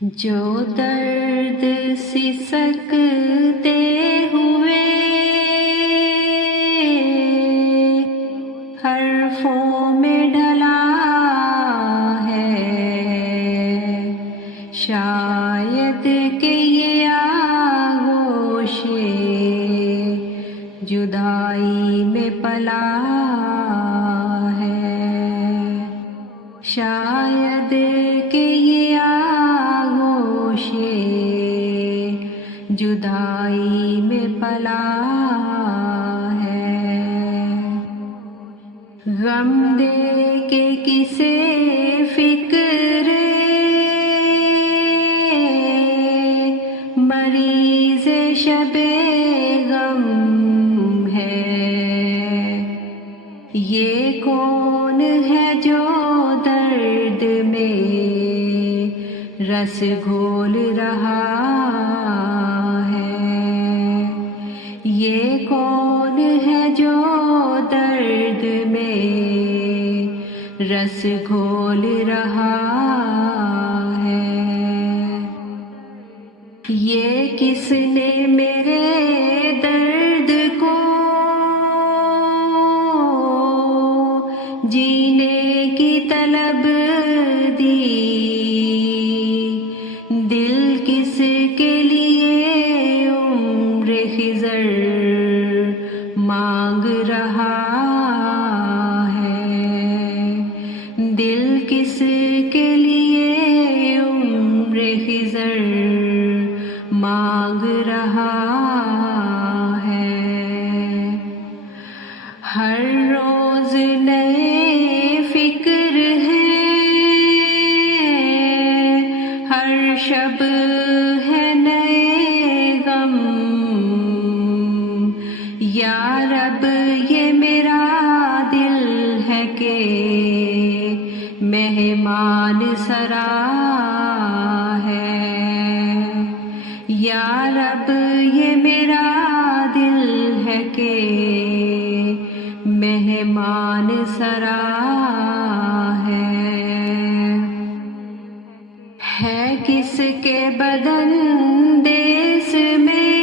جو درد سسکتے ہوئے حرفوں میں ڈھلا ہے، شاید کہ یہ آغوش جدائی میں پلا ہے، شاید کہ یہ آغوش جدائی میں پلا ہے، غم دے کے کسے فکر مریض شب غم ہے، یہ کون ہے جو درد میں رس گھول رہا ہے، یہ کون ہے جو درد میں رس گھول رہا ہے، یہ کس نے میرے درد کو جینے کی طلب دی، دل کس کے لیے عمر خضر مانگ رہا ہے، دل کس کے لیے عمر خضر مانگ رہا ہے، ہر روز نئے فکر ہے، ہر شب ہے نئے غم، یا رب یہ میرا دل ہے کہ مہمان سرا ہے، یا رب یہ میرا دل ہے کہ مہمان سرا ہے کس کے بدن دیس میں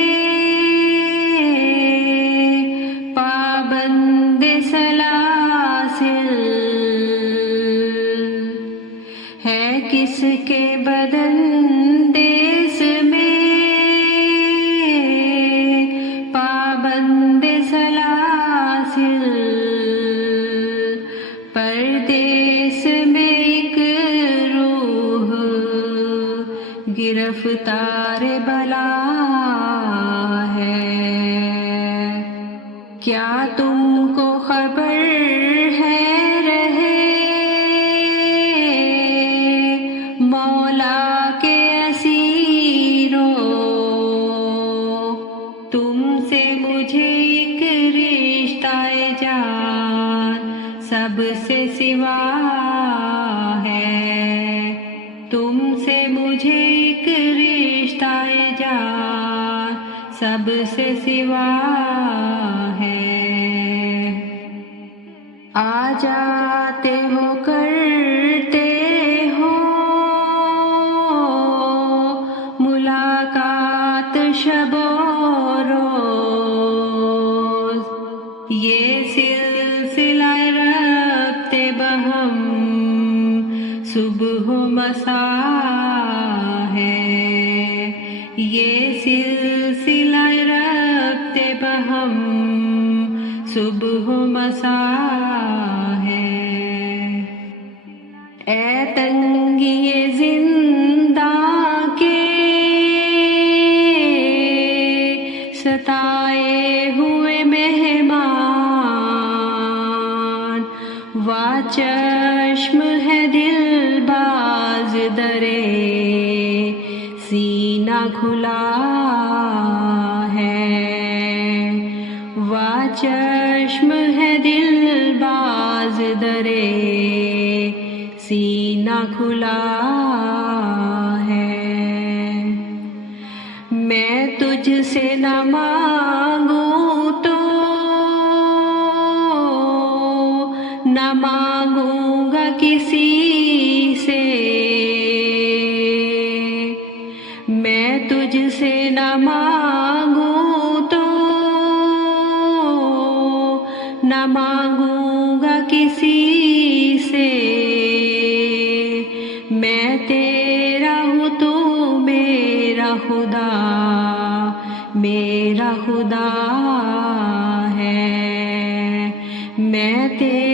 پابند سلاسل، ہے کس کے بدن دیس میں پابند سلاسل، پردیس میں ایک روح گرفتار بلا ہے، کیا تم کو خبر ہے رہے مولا کے اسیروں، تم سے مجھے ایک رشتہ جان سب سے سوا ہے، تم سے مجھے ایک رشتہ جان سب سے سوا ہے، آ جاتے ہو کرتے ہو ملاقات شب و روز، یہ سلسلہ ربط بہم صبح و مساء ہے، یہ سلسلہ ربط بہم صبح و مساء ہے، اے تنگی زنداں کے ستائے ہوئے مہمان، وا چشم ہے دل باز درے سینہ کھلا ہے، وا چشم ہے دل باز درے سینہ کھلا ہے، میں تجھ سے نہ مانگوں تو نہ مانگوں گا کسی سے، سے نہ مانگوں تو نہ مانگوں گا کسی سے، میں تیرا ہوں تو میرا خدا میرا خدا ہے، میں تیرا